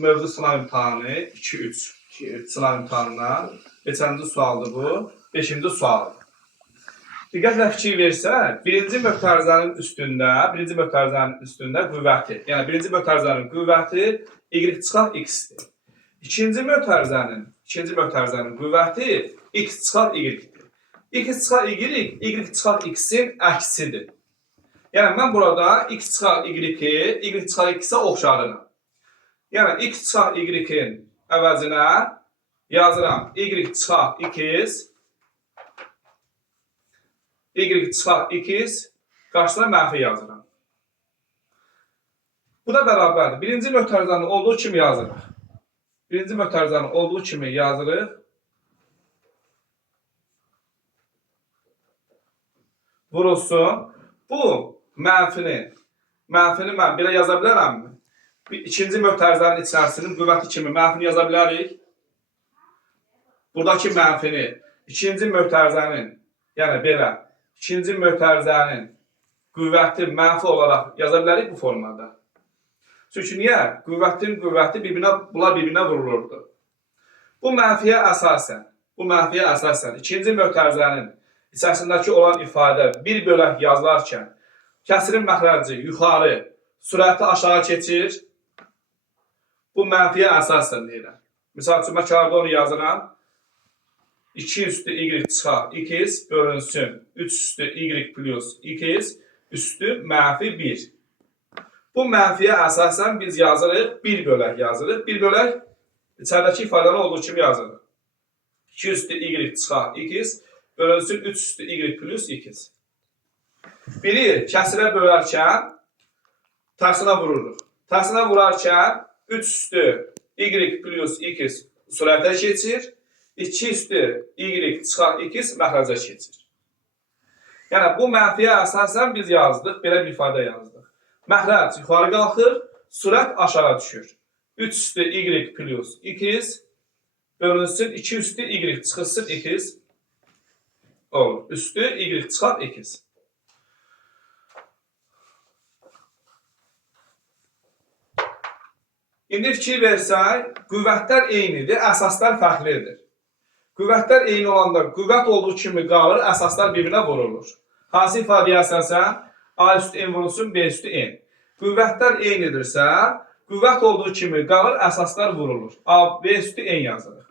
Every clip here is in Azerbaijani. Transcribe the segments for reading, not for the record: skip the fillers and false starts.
mövzu sınav imtahanı 2-3 sınav imtahanına. Keçənci sualdır bu. 5-ci sual. Diqqətlə fikir versək, birinci mötərizənin üstündə qüvvəti, yəni birinci mötərizənin qüvvəti y çıxar x-dir. İkinci mötərizənin qüvvəti x çıxar y-dir. X çıxar y, y çıxar x-in əksidir. Yəni mən burada x çıxar y-i, y çıxar x-ə oxşarıram. Yəni x çıxar y-in əvəzinə yazıram y çıxar x, y çıxar x, qarşısına mənfi yazıram. Bu da bərabərdir. Birinci mötərizənin olduğu kimi yazırıq. Vurulsun. Bu mənfini mən belə yaza bilərəmmi? İkinci mötərizənin içərisinin qüvvəti kimi mənfini yaza bilərik. Buradakı mənfini ikinci mötərizənin, yəni belə, ikinci mötərizənin qüvvəti mənfi olaraq yaza bilərik bu formada. Çünki niyə? Qüvvətin qüvvəti bunlar bir-birinə vurulurdu. Bu mənfiyə əsasən ikinci mötərizənin içərisindəki olan ifadə bir bölək yazılarkən kəsirin məxrəci yuxarı, sürəti aşağı keçir. Bu mənfiyə əsasən deyirəm. Misal üçün, mən kağıda onu yazıram. 2 üstü y çıxar x bölünsün 3 üstü y plus x üstü mənfi 1. Bu mənfiyə əsasən biz yazırıq, bir bölək yazırıq. Bir bölək içəridəki ifadəni olduğu kimi yazırıq. 2 üstü y çıxar x bölünsün 3 üstü y plus x. Biri kəsirə bölərkən tərsinə vururuq. Tərsinə vurarkən 3 üstü y plus x sürətə keçir. 2 üstü y çıxar x məxrəcə keçir. Yəni bu mənfiyə əsasən biz yazdıq, belə bir ifadə yazdıq. Məxrəc yuxarı qalxır, sürət aşağı düşür. 3 üstü y plus x bölünsün 2 üstü y çıxılsın x olur. Üstü y çıxar x. İndi fikir versək, qüvvətlər eynidir, əsaslar fərqlidir. Qüvvətlər eyni olanda qüvvət olduğu kimi qalır, əsaslar bir-birinə vurulur. Hansı ifadəyə əsasən? A üstü n vurulsun, B üstü n. Qüvvətlər eynidirsə, qüvvət olduğu kimi qalır, əsaslar vurulur. A, B üstü n yazırıq.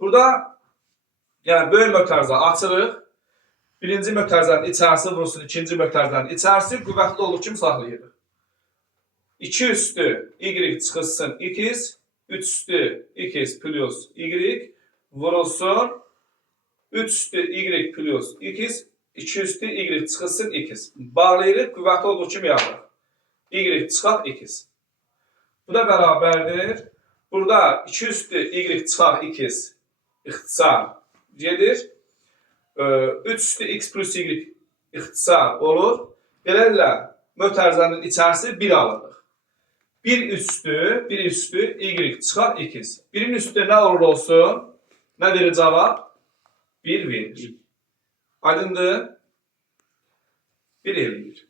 Burada yəni böyük mötərizə açırıq. Birinci mötərizənin içərisi vurulsun, ikinci mötərizənin içərisi qüvvətli olduğu kimi saxlayırıq. 2 üstü y çıxılsın x, 3 üstü x plus y vurulsun 3 üstü y plus x, 2 üstü y çıxılsın x. Bağlayırıq, qüvvəti olduğu kimi yazırıq. Y çıxar x. Bu da bərabərdir. Burada 2 üstü y çıxar x ixtisar gedir. 3 üstü x plus y ixtisar olur. Beləliklə, mötərizənin içərisi 1 alırıq. 1 üstü y çıxar x. Birin üstü nə olur olsun? Nə verir cavab? 1 verir. Aydındır? 1 eləyir.